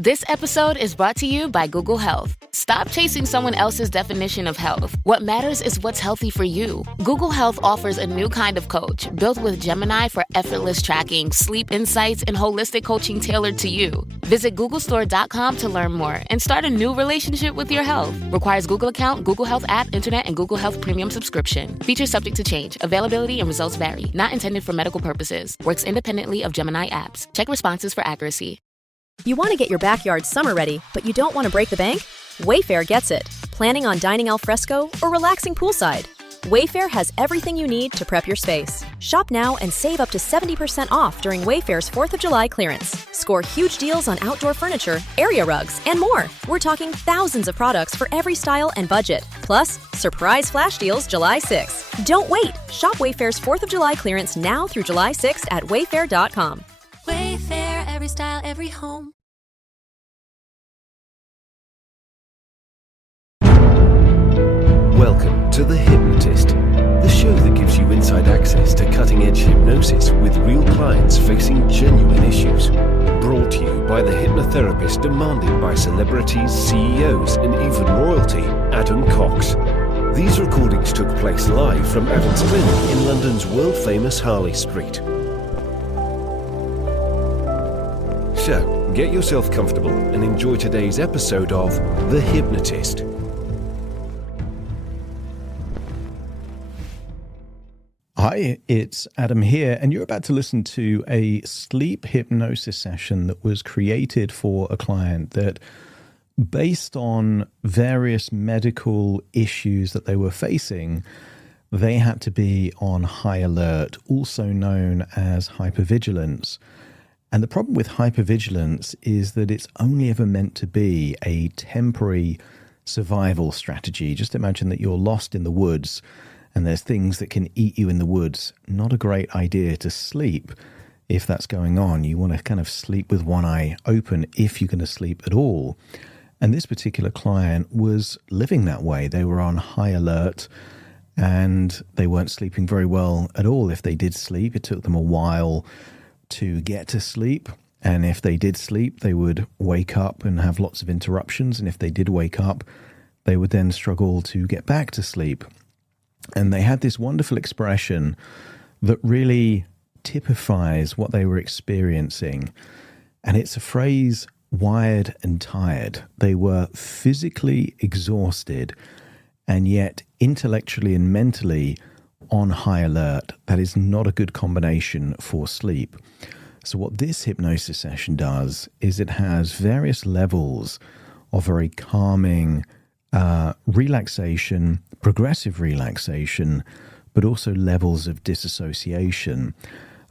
This episode is brought to you by Google Health. Stop chasing someone else's definition of health. What matters is what's healthy for you. Google Health offers a new kind of coach built with Gemini for effortless tracking, sleep insights, and holistic coaching tailored to you. Visit googlestore.com to learn more and start a new relationship with your health. Requires Google account, Google Health app, internet, and Google Health premium subscription. Features subject to change. Availability and results vary. Not intended for medical purposes. Works independently of Gemini apps. Check responses for accuracy. You want to get your backyard summer ready, but you don't want to break the bank? Wayfair gets it. Planning on dining al fresco or relaxing poolside? Wayfair has everything you need to prep your space. Shop now and save up to 70% off during Wayfair's 4th of July clearance. Score huge deals on outdoor furniture, area rugs, and more. We're talking thousands of products for every style and budget. Plus, surprise flash deals July 6th. Don't wait. Shop Wayfair's 4th of July clearance now through July 6th at wayfair.com. Wayfair, every style, every home. Welcome to The Hypnotist, the show that gives you inside access to cutting-edge hypnosis with real clients facing genuine issues. Brought to you by the hypnotherapist demanded by celebrities, CEOs, and even royalty, Adam Cox. These recordings took place live from Evans Clinic in London's world-famous Harley Street. So, get yourself comfortable and enjoy today's episode of The Hypnotist. Hi, it's Adam here, and you're about to listen to a sleep hypnosis session that was created for a client that, based on various medical issues that they were facing, they had to be on high alert, also known as hypervigilance. And the problem with hypervigilance is that it's only ever meant to be a temporary survival strategy. Just imagine that you're lost in the woods and there's things that can eat you in the woods. Not a great idea to sleep if that's going on. You want to kind of sleep with one eye open if you're going to sleep at all. And this particular client was living that way. They were on high alert and they weren't sleeping very well at all. If they did sleep, it took them a while to get to sleep. And if they did sleep, they would wake up and have lots of interruptions. And if they did wake up, they would then struggle to get back to sleep. And they had this wonderful expression that really typifies what they were experiencing. And it's a phrase, wired and tired. They were physically exhausted and yet intellectually and mentally on high alert. That is not a good combination for sleep. So what this hypnosis session does is it has various levels of very calming relaxation, progressive relaxation, but also levels of disassociation.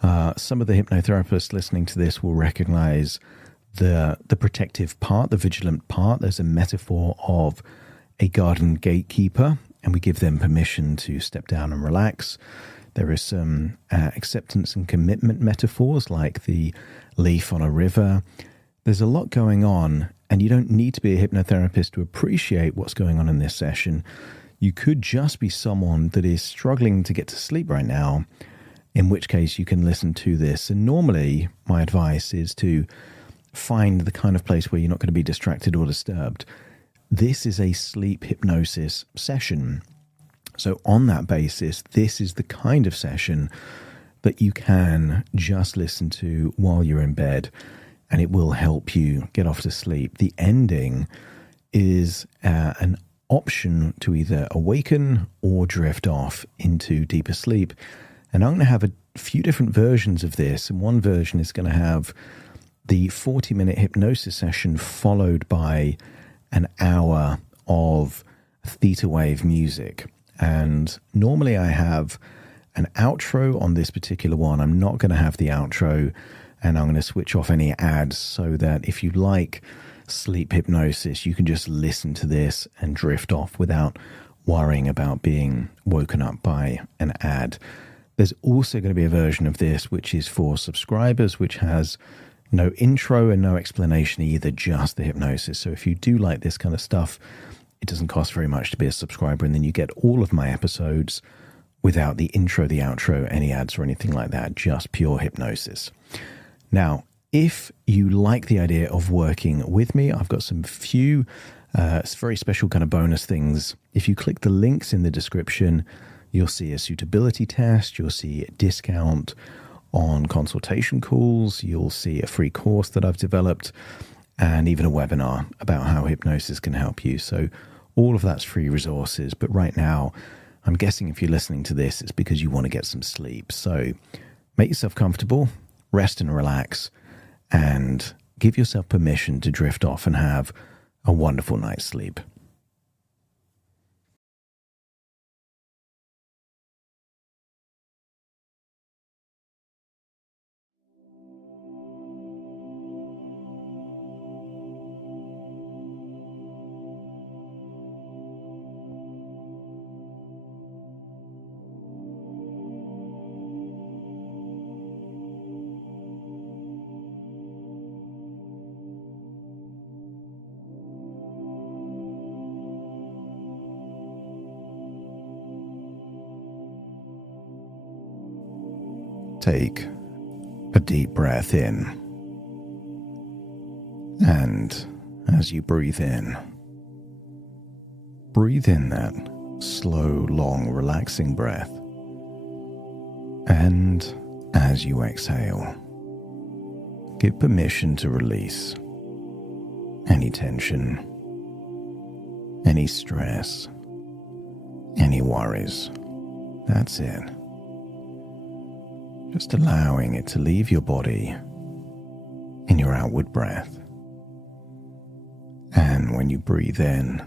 Some of the hypnotherapists listening to this will recognize the protective part, the vigilant part. There's a metaphor of a garden gatekeeper, and we give them permission to step down and relax. There is some acceptance and commitment metaphors like the leaf on a river. There's a lot going on, and you don't need to be a hypnotherapist to appreciate what's going on in this session. You could just be someone that is struggling to get to sleep right now, in which case you can listen to this. And normally, my advice is to find the kind of place where you're not going to be distracted or disturbed. This is a sleep hypnosis session. So on that basis, this is the kind of session that you can just listen to while you're in bed, and it will help you get off to sleep. The ending is an option to either awaken or drift off into deeper sleep. And I'm going to have a few different versions of this, and one version is going to have the 40-minute hypnosis session followed by an hour of theta wave music. And normally I have an outro on this particular one. I'm not going to have the outro, and I'm going to switch off any ads so that if you like sleep hypnosis, you can just listen to this and drift off without worrying about being woken up by an ad. There's also going to be a version of this which is for subscribers, which has no intro and no explanation either, just the hypnosis. So if you do like this kind of stuff, it doesn't cost very much to be a subscriber, and then you get all of my episodes without the intro, the outro, any ads or anything like that, just pure hypnosis. Now, If you like the idea of working with me, I've got some few very special kind of bonus things. If you click the links in the description, you'll see a suitability test, you'll see a discount on consultation calls, you'll see a free course that I've developed, and even a webinar about how hypnosis can help you. So all of that's free resources. But right now, I'm guessing if you're listening to this, it's because you want to get some sleep. So make yourself comfortable, rest and relax, and give yourself permission to drift off and have a wonderful night's sleep. Take a deep breath in, and as you breathe in that slow, long, relaxing breath, and as you exhale, give permission to release any tension, any stress, any worries. That's it. Just allowing it to leave your body in your outward breath. And when you breathe in,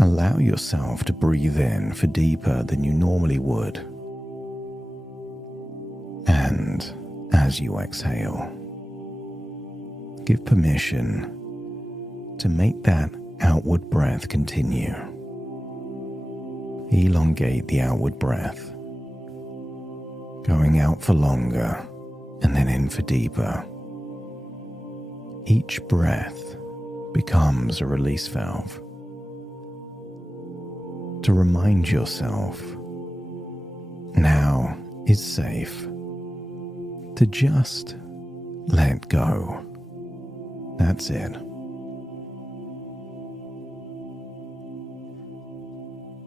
allow yourself to breathe in for deeper than you normally would. And as you exhale, give permission to make that outward breath continue. Elongate the outward breath, going out for longer and then in for deeper. Each breath becomes a release valve to remind yourself now is safe to just let go. That's it.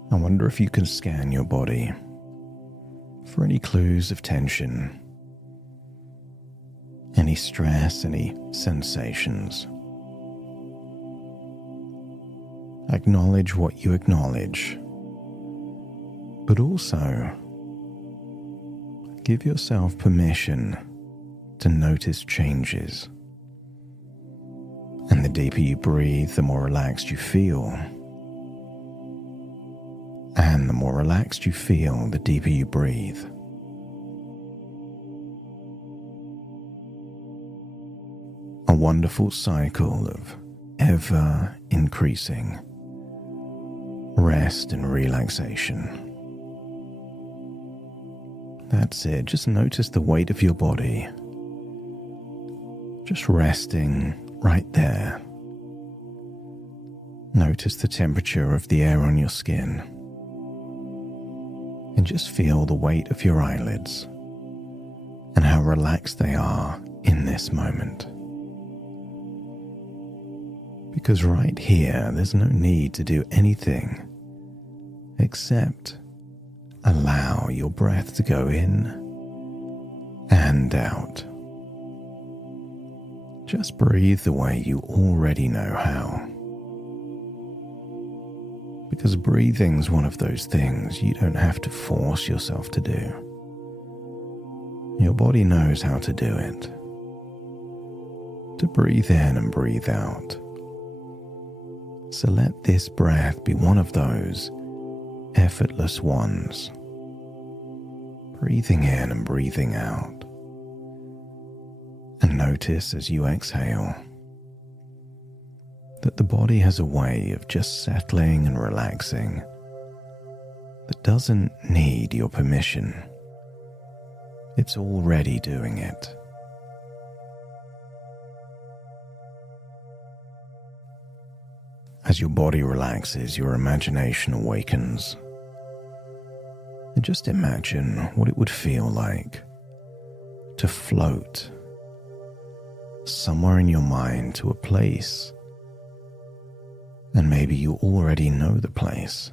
I wonder if you can scan your body for any clues of tension, any stress, any sensations. Acknowledge what you acknowledge, but also give yourself permission to notice changes. And the deeper you breathe, the more relaxed you feel. And the more relaxed you feel, the deeper you breathe. A wonderful cycle of ever increasing rest and relaxation. That's it. Just notice the weight of your body. Just resting right there. Notice the temperature of the air on your skin. And just feel the weight of your eyelids and how relaxed they are in this moment. Because right here, there's no need to do anything except allow your breath to go in and out. Just breathe the way you already know how. Because breathing's one of those things you don't have to force yourself to do. Your body knows how to do it. To breathe in and breathe out. So let this breath be one of those effortless ones. Breathing in and breathing out. And notice as you exhale that the body has a way of just settling and relaxing that doesn't need your permission. It's already doing it. As your body relaxes, your imagination awakens. And just imagine what it would feel like to float somewhere in your mind to a place, and maybe you already know the place.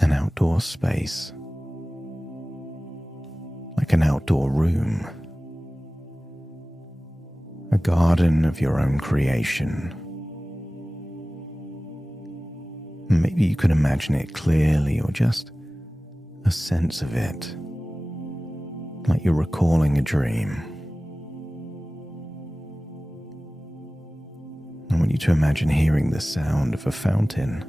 An outdoor space, like an outdoor room, a garden of your own creation. Maybe you could imagine it clearly, or just a sense of it, like you're recalling a dream. I want you to imagine hearing the sound of a fountain.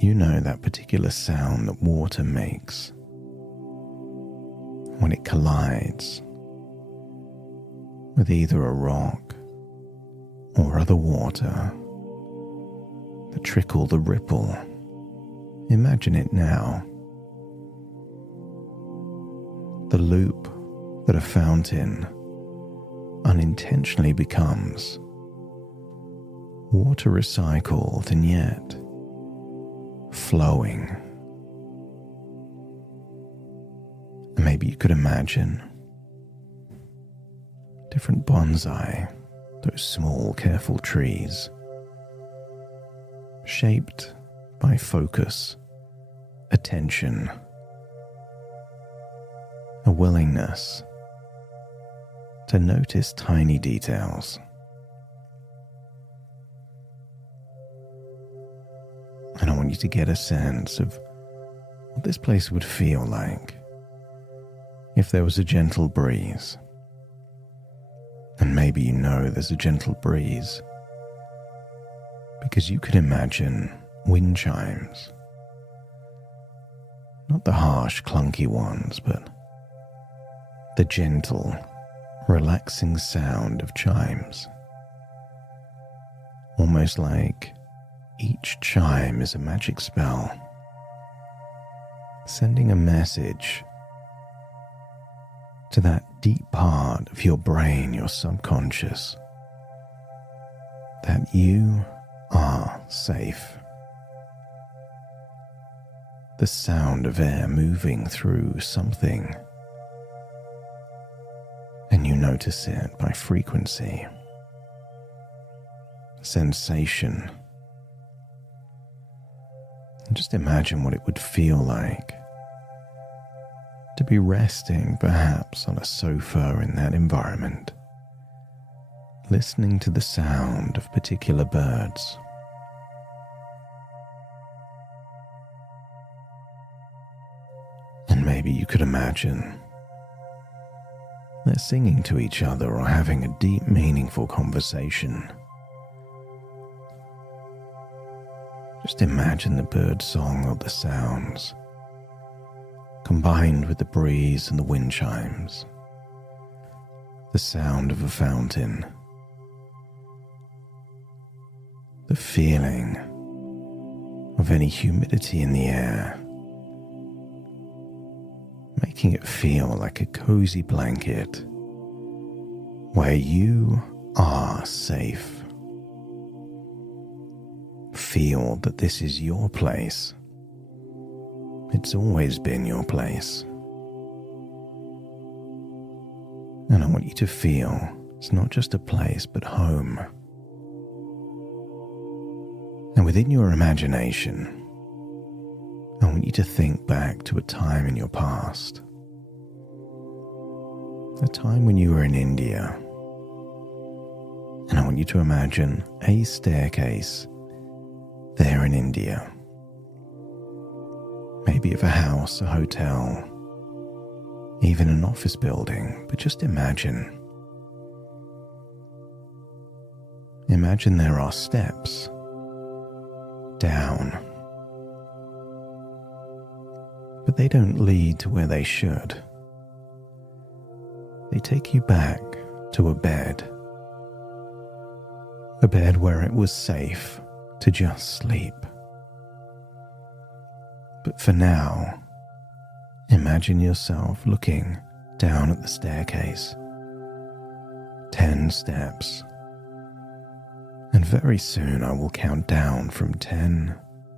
You know that particular sound that water makes when it collides with either a rock or other water. The trickle, the ripple. Imagine it now. The loop that a fountain unintentionally becomes. Water recycled and yet flowing. And maybe you could imagine different bonsai, those small, careful trees, shaped by focus, attention, a willingness to notice tiny details. And I want you to get a sense of what this place would feel like if there was a gentle breeze. And maybe you know there's a gentle breeze because you could imagine wind chimes. Not the harsh, clunky ones, but the gentle, relaxing sound of chimes. Almost like each chime is a magic spell, sending a message to that deep part of your brain, your subconscious, that you are safe. The sound of air moving through something, and you notice it by frequency, sensation. And just imagine what it would feel like to be resting perhaps on a sofa in that environment, listening to the sound of particular birds. And maybe you could imagine they're singing to each other or having a deep, meaningful conversation. Just imagine the bird song or the sounds combined with the breeze and the wind chimes, the sound of a fountain, the feeling of any humidity in the air, making it feel like a cozy blanket where you are safe. Feel that this is your place. It's always been your place. And I want you to feel it's not just a place, but home. And within your imagination, I want you to think back to a time in your past. A time when you were in India. And I want you to imagine a staircase there in India. Maybe of a house, a hotel, even an office building, but just imagine. Imagine there are steps down, but they don't lead to where they should. They take you back to a bed where it was safe to just sleep. But for now, imagine yourself looking down at the staircase. 10 steps. And very soon I will count down from 10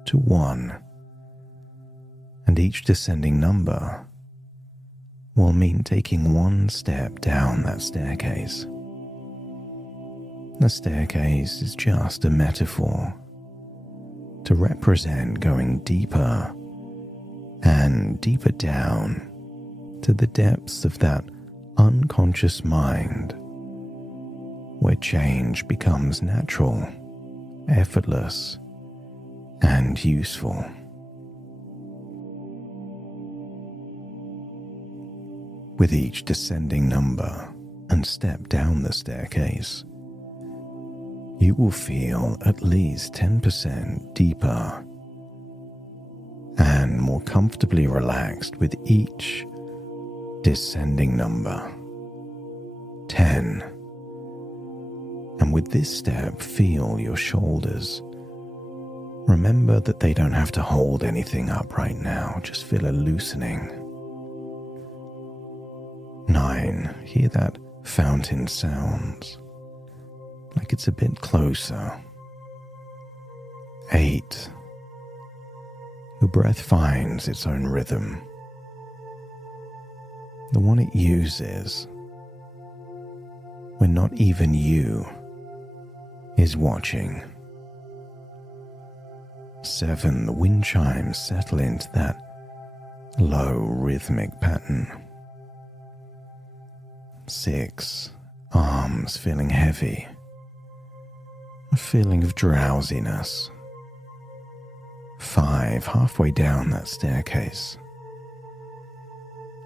to 1. And each descending number will mean taking one step down that staircase. The staircase is just a metaphor to represent going deeper and deeper down to the depths of that unconscious mind, where change becomes natural, effortless, and useful. With each descending number and step down the staircase, you will feel at least 10% deeper and more comfortably relaxed with each descending number. 10. And with this step, feel your shoulders. Remember that they don't have to hold anything up right now, just feel a loosening. 9. Hear that fountain sounds, like it's a bit closer. 8. Your breath finds its own rhythm, the one it uses when not even you is watching. 7. The wind chimes settle into that low rhythmic pattern. 6. Arms feeling heavy, a feeling of drowsiness. 5. Halfway down that staircase,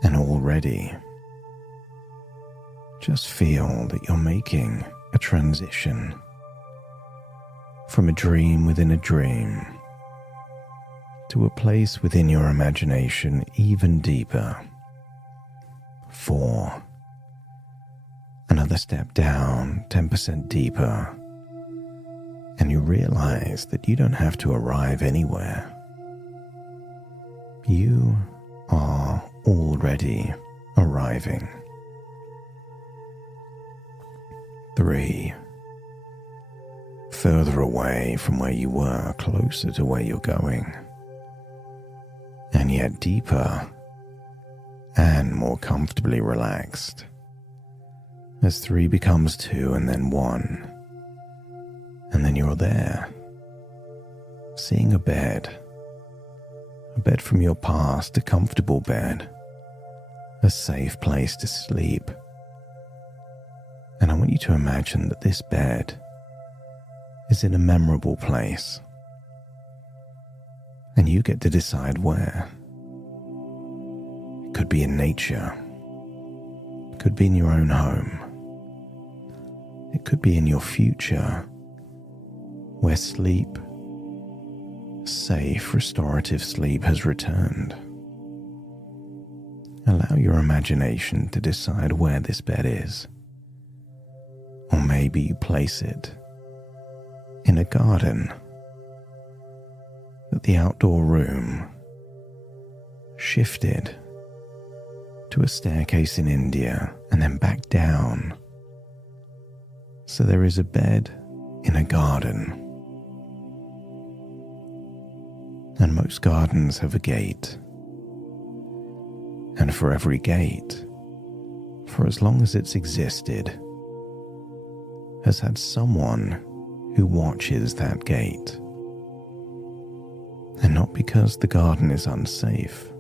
and already just feel that you're making a transition from a dream within a dream to a place within your imagination even deeper. 4. Another step down, 10% deeper, and you realize that you don't have to arrive anywhere. You are already arriving. 3. Further away from where you were, closer to where you're going, and yet deeper and more comfortably relaxed. As 3 becomes 2 and then 1, and then you're there, seeing a bed from your past, a comfortable bed, a safe place to sleep. And I want you to imagine that this bed is in a memorable place, and you get to decide where. It could be in nature, it could be in your own home, it could be in your future, where sleep, safe, restorative sleep has returned. Allow your imagination to decide where this bed is. Or maybe you place it in a garden, that the outdoor room shifted to a staircase in India and then back down. So there is a bed in a garden. And most gardens have a gate. And for every gate, for as long as it's existed, has had someone who watches that gate. And not because the garden is unsafe,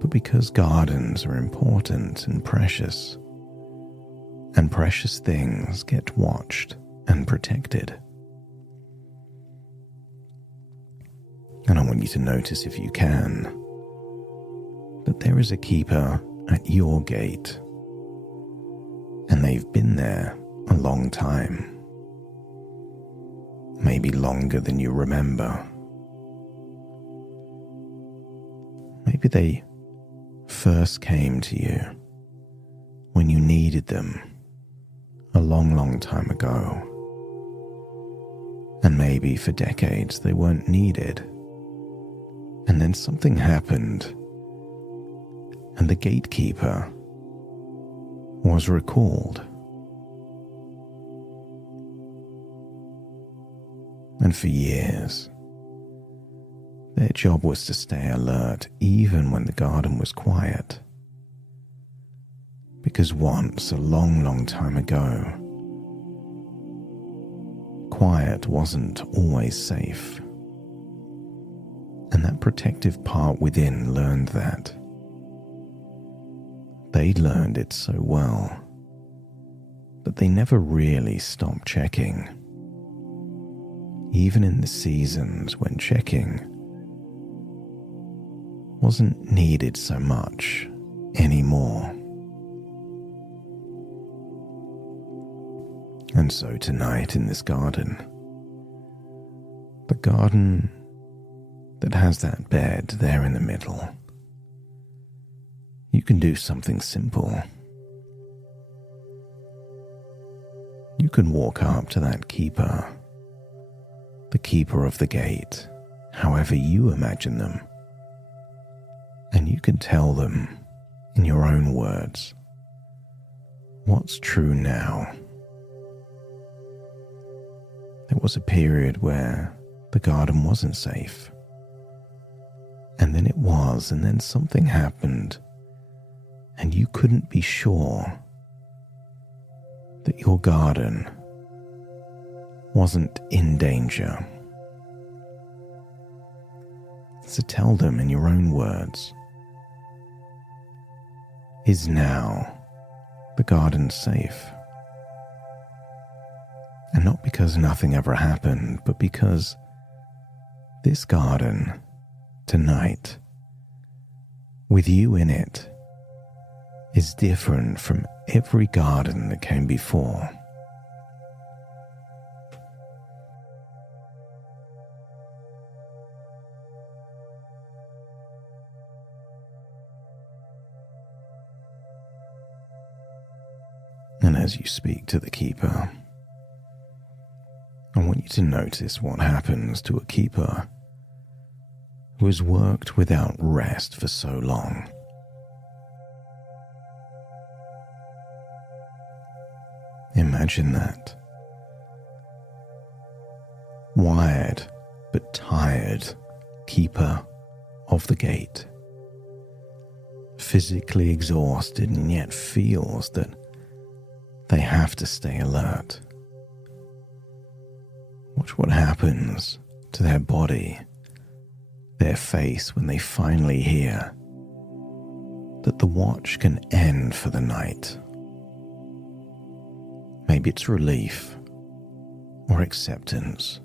but because gardens are important and precious things get watched and protected. And I want you to notice, if you can, that there is a keeper at your gate, and they've been there a long time, maybe longer than you remember. Maybe they first came to you when you needed them a long, long time ago, and maybe for decades they weren't needed, and then something happened, and the gatekeeper was recalled. And for years, Their job was to stay alert even when the garden was quiet. Because once, a long, long time ago, quiet wasn't always safe. And that protective part within learned that. They learned it so well that they never really stopped checking. Even in the seasons when checking wasn't needed so much anymore. And so tonight in this garden, the garden that has that bed there in the middle, you can do something simple. You can walk up to that keeper, the keeper of the gate, however you imagine them, and you can tell them in your own words what's true now. There was a period where the garden wasn't safe, and then it was, and then something happened, and you couldn't be sure that your garden wasn't in danger. So tell them in your own words, is now the garden safe? And not because nothing ever happened, but because this garden, tonight, with you in it, is different from every garden that came before. And as you speak to the keeper, I want you to notice what happens to a keeper who has worked without rest for so long. Imagine that. Wired but tired keeper of the gate. Physically exhausted and yet feels that they have to stay alert. Watch what happens to their body, their face when they finally hear that the watch can end for the night. Maybe it's relief, or acceptance,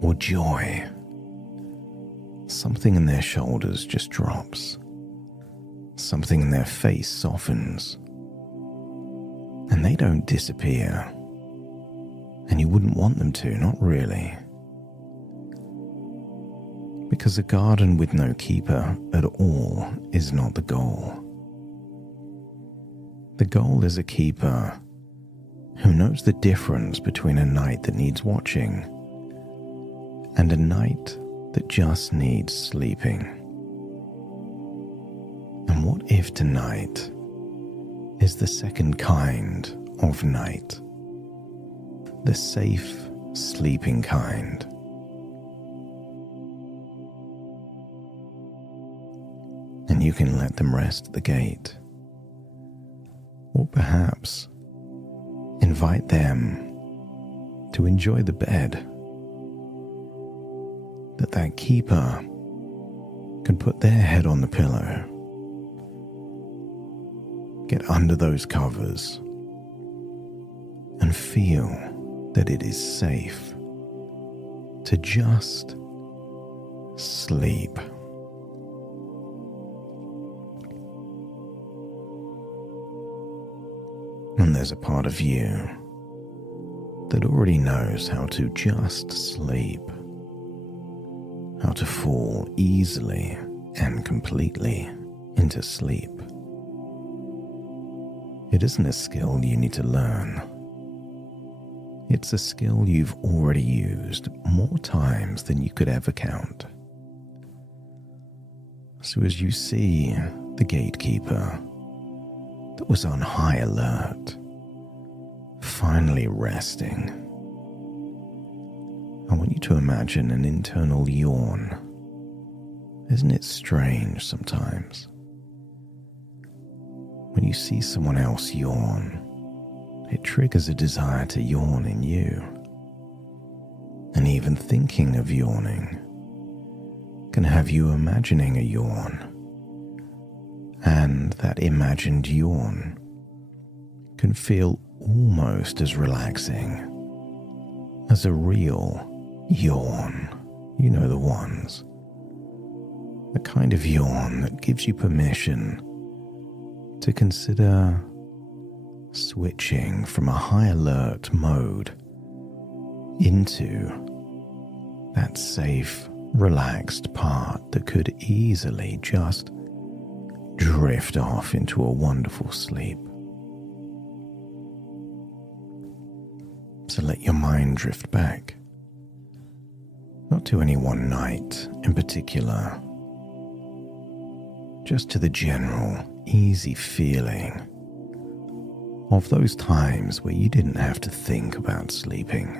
or joy. Something in their shoulders just drops. Something in their face softens. And they don't disappear. And you wouldn't want them to, not really. Because a garden with no keeper at all is not the goal. The goal is a keeper who knows the difference between a night that needs watching and a night that just needs sleeping. And what if tonight is the second kind of night? The safe, sleeping kind. And you can let them rest at the gate. Or perhaps invite them to enjoy the bed that keeper can put their head on the pillow, get under those covers, and feel that it is safe to just sleep. And there's a part of you that already knows how to just sleep, how to fall easily and completely into sleep. It isn't a skill you need to learn. It's a skill you've already used more times than you could ever count. So as you see the gatekeeper that was on high alert finally resting, I want you to imagine an internal yawn Isn't it strange sometimes? When you see someone else yawn, it triggers a desire to yawn in you. And even thinking of yawning can have you imagining a yawn. And that imagined yawn can feel almost as relaxing as a real yawn. You know the ones. The kind of yawn that gives you permission to consider switching from a high alert mode into that safe, relaxed part that could easily just drift off into a wonderful sleep. So let your mind drift back, not to any one night in particular, just to the general, easy feeling of those times where you didn't have to think about sleeping.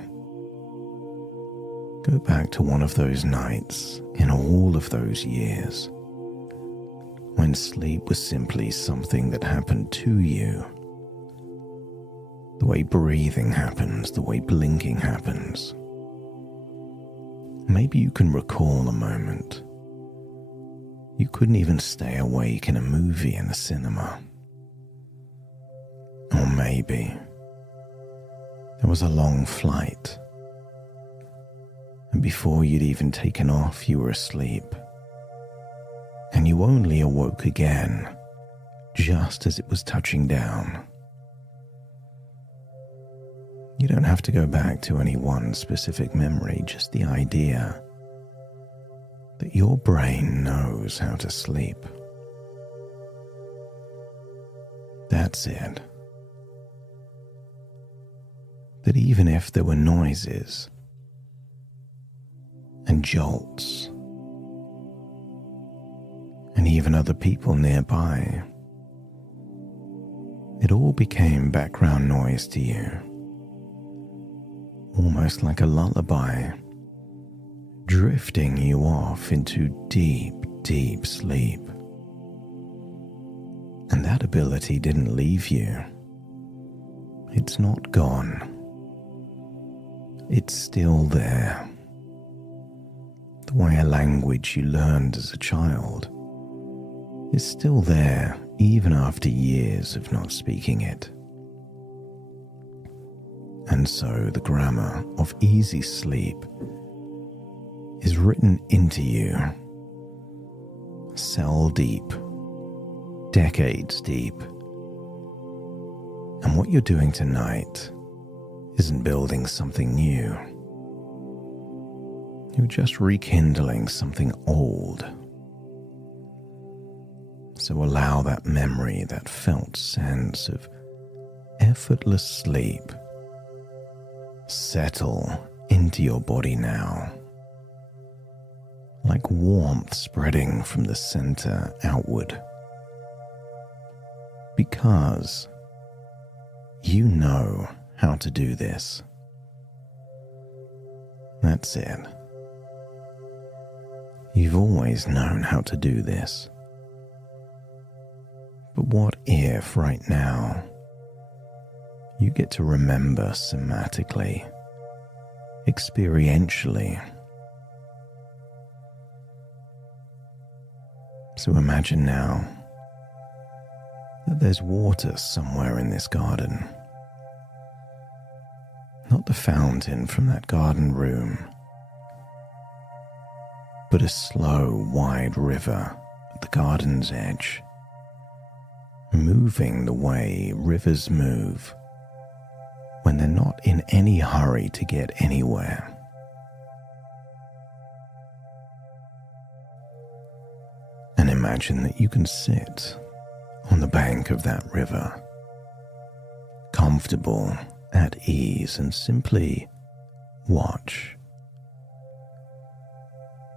Go back to one of those nights in all of those years when sleep was simply something that happened to you. The way breathing happens, the way blinking happens. Maybe you can recall a moment you couldn't even stay awake in a movie in the cinema. Or maybe there was a long flight, and before you'd even taken off, you were asleep, and you only awoke again just as it was touching down. You don't have to go back to any one specific memory, just the idea that your brain knows how to sleep. That's it. That even if there were noises and jolts and even other people nearby, it all became background noise to you, almost like a lullaby, drifting you off into deep, deep sleep. And that ability didn't leave you. It's not gone. It's still there. The way a language you learned as a child is still there even after years of not speaking it. And so the grammar of easy sleep is written into you, cell deep, decades deep. And what you're doing tonight isn't building something new. You're just rekindling something old. So allow that memory, that felt sense of effortless sleep, settle into your body now, like warmth spreading from the center outward. Because you know how to do this. That's it. You've always known how to do this. But what if right now you get to remember somatically, experientially? So imagine now that there's water somewhere in this garden. Not the fountain from that garden room, but a slow, wide river at the garden's edge, moving the way rivers move when they're not in any hurry to get anywhere. And imagine that you can sit on the bank of that river, comfortable, at ease, and simply watch.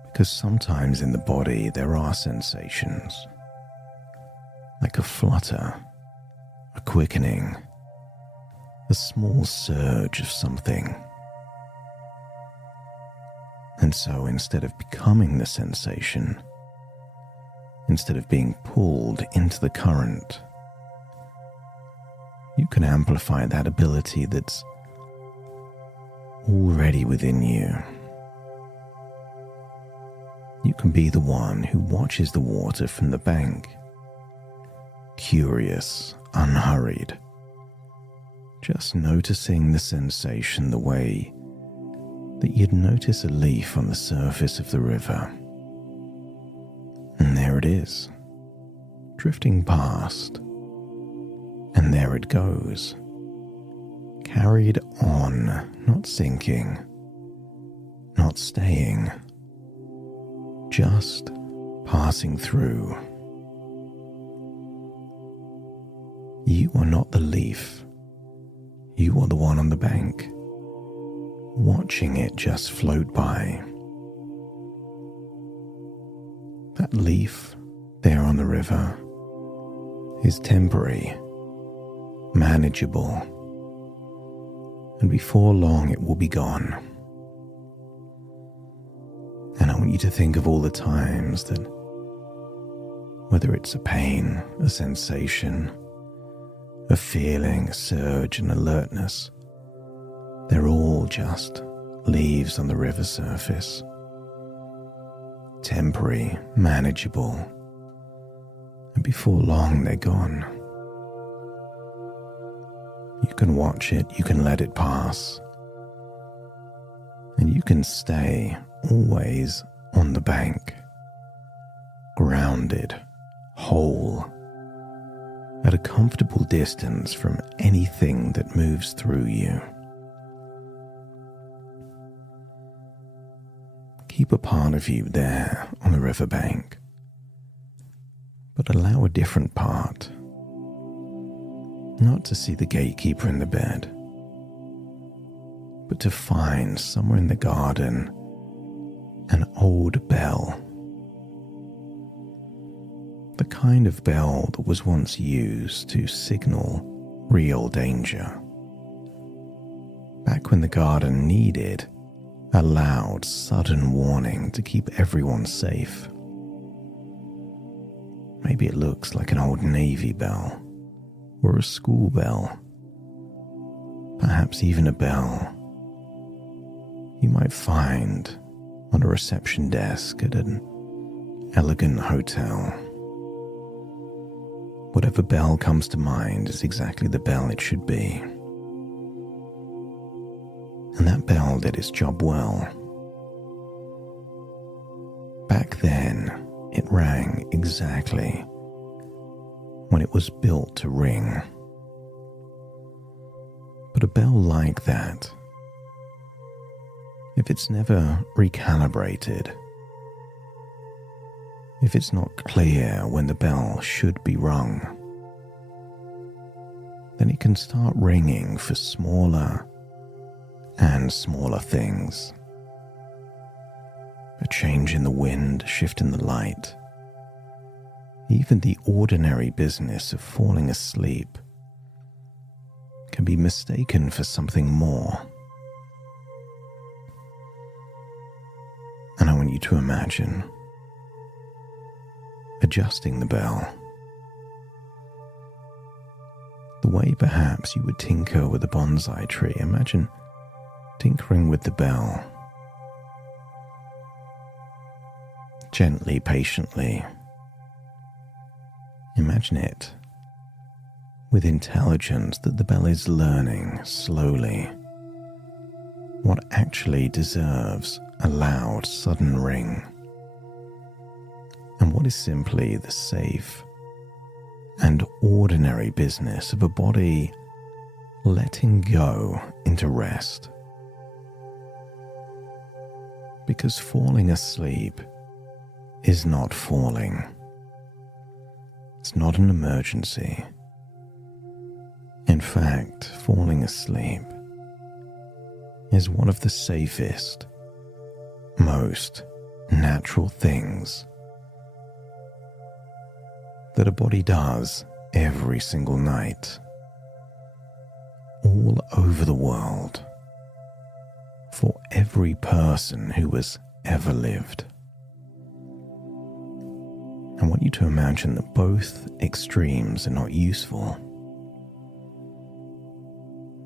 Because sometimes in the body there are sensations, like a flutter, a quickening, a small surge of something. And so instead of becoming the sensation, instead of being pulled into the current. You can amplify that ability that's already within you. You can be the one who watches the water from the bank, curious, unhurried, just noticing the sensation the way that you'd notice a leaf on the surface of the river. And there it is, drifting past, and there it goes, carried on, not sinking, not staying, just passing through. You are not the leaf. You are the one on the bank, watching it just float by. That leaf there on the river is temporary, manageable, and before long it will be gone. And I want you to think of all the times that, whether it's a pain, a sensation, a feeling, a surge, an alertness, they're all just leaves on the river surface. Temporary, manageable, and before long they're gone. You can watch it, you can let it pass, and you can stay always on the bank, grounded, whole, at a comfortable distance from anything that moves through you. Keep a part of you there on the riverbank, but allow a different part, not to see the gatekeeper in the bed, but to find somewhere in the garden an old bell, the kind of bell that was once used to signal real danger, back when the garden needed a loud, sudden warning to keep everyone safe. Maybe it looks like an old Navy bell, or a school bell, perhaps even a bell you might find on a reception desk at an elegant hotel. Whatever bell comes to mind is exactly the bell it should be. And that bell did its job well. Back then, it rang exactly when it was built to ring. But a bell like that, if it's never recalibrated, if it's not clear when the bell should be rung, then it can start ringing for smaller and smaller things. A change in the wind, a shift in the light, even the ordinary business of falling asleep can be mistaken for something more. And I want you to imagine adjusting the bell, the way perhaps you would tinker with a bonsai tree. Imagine tinkering with the bell, gently, patiently. Imagine it with intelligence that the bell is learning slowly what actually deserves a loud, sudden ring, and what is simply the safe and ordinary business of a body letting go into rest. Because falling asleep is not falling. It's not an emergency. In fact, falling asleep is one of the safest, most natural things that a body does every single night, all over the world, for every person who has ever lived. I want you to imagine that both extremes are not useful.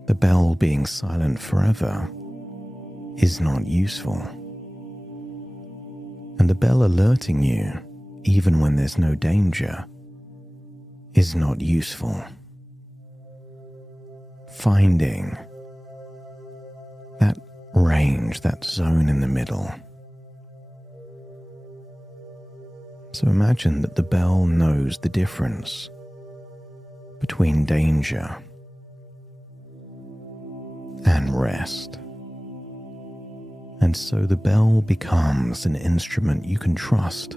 The bell being silent forever is not useful. And the bell alerting you, even when there's no danger, is not useful. Finding that range, that zone in the middle. So imagine that the bell knows the difference between danger and rest. And so the bell becomes an instrument you can trust.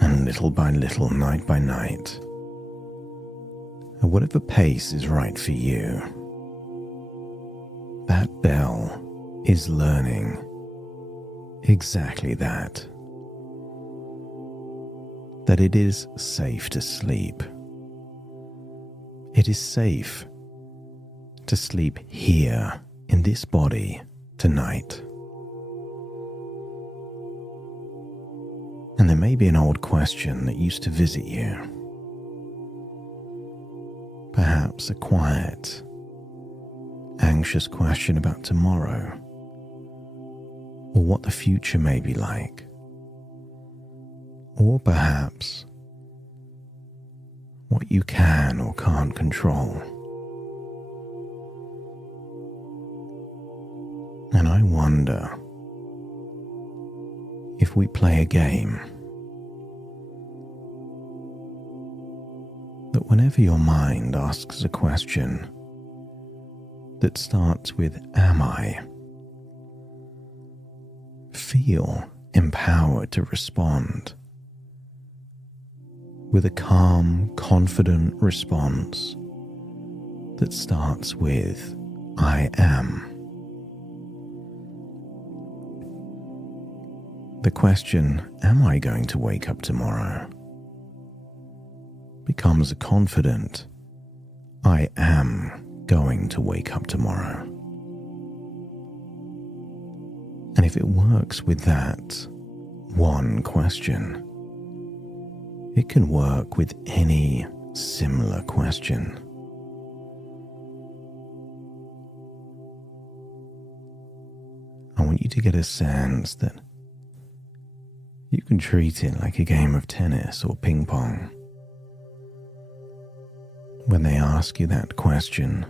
And little by little, night by night, at whatever pace is right for you, that bell is learning exactly that. That it is safe to sleep. It is safe to sleep here in this body tonight. And there may be an old question that used to visit you. Perhaps a quiet, anxious question about tomorrow, or what the future may be like. Or perhaps what you can or can't control. And I wonder if we play a game that whenever your mind asks a question that starts with "Am I?", feel empowered to respond with a calm, confident response that starts with "I am." The question, "Am I going to wake up tomorrow?" becomes a confident, "I am going to wake up tomorrow." And if it works with that one question, it can work with any similar question. I want you to get a sense that you can treat it like a game of tennis or ping pong. When they ask you that question,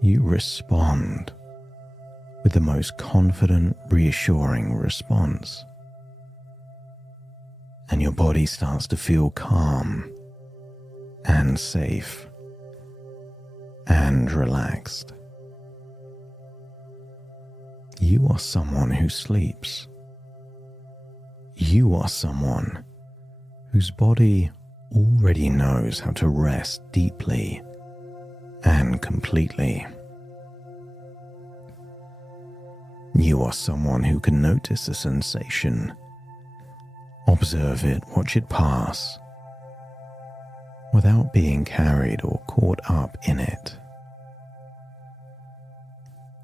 you respond with the most confident, reassuring response. And your body starts to feel calm and safe and relaxed. You are someone who sleeps. You are someone whose body already knows how to rest deeply and completely. You are someone who can notice a sensation, observe it, watch it pass, without being carried or caught up in it.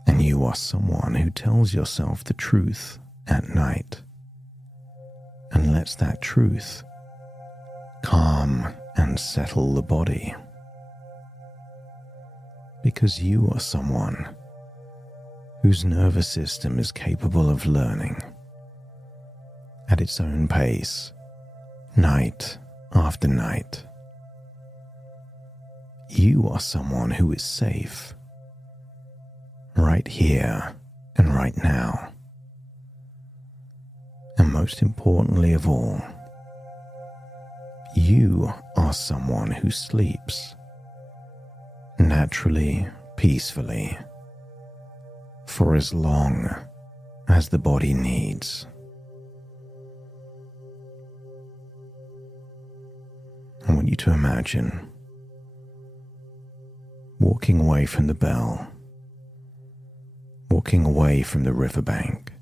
And you are someone who tells yourself the truth at night and lets that truth calm and settle the body. Because you are someone whose nervous system is capable of learning at its own pace, night after night. You are someone who is safe, right here and right now. And most importantly of all, you are someone who sleeps naturally, peacefully, for as long as the body needs. I want you to imagine walking away from the bell, walking away from the riverbank,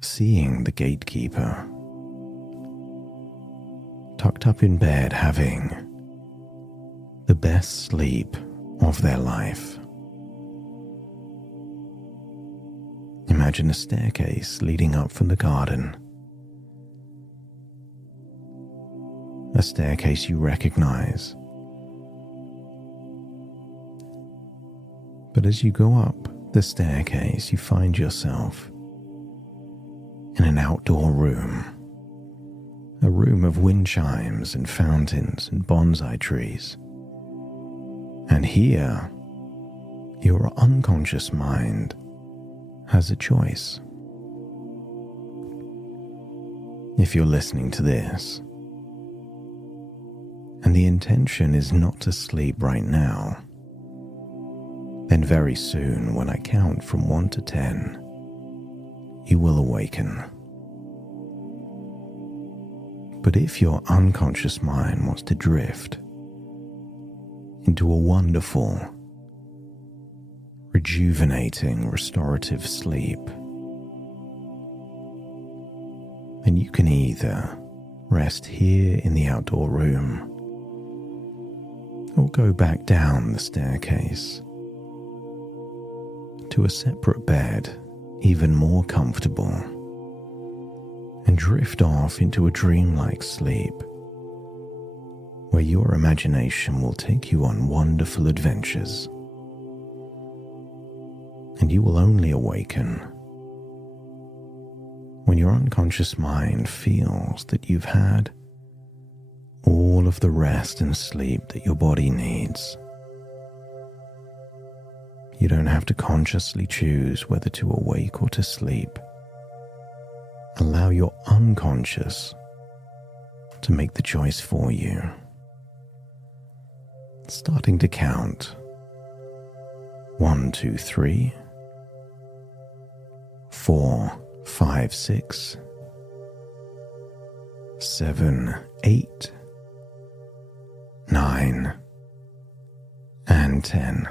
seeing the gatekeeper tucked up in bed having the best sleep of their life. imagine a staircase leading up from the garden. A staircase you recognize. But as you go up the staircase, you find yourself in an outdoor room. A room of wind chimes and fountains and bonsai trees. And here, your unconscious mind has a choice. If you're listening to this, and the intention is not to sleep right now, then very soon, when I count from 1 to 10, you will awaken. But if your unconscious mind wants to drift into a wonderful, rejuvenating, restorative sleep, then you can either rest here in the outdoor room or go back down the staircase to a separate bed, even more comfortable, and drift off into a dreamlike sleep where your imagination will take you on wonderful adventures, and you will only awaken when your unconscious mind feels that you've had all of the rest and sleep that your body needs. You don't have to consciously choose whether to awake or to sleep. Allow your unconscious to make the choice for you. Starting to count. 1, 2, 3, 4, 5, 6, 7, 8, 9, and 10.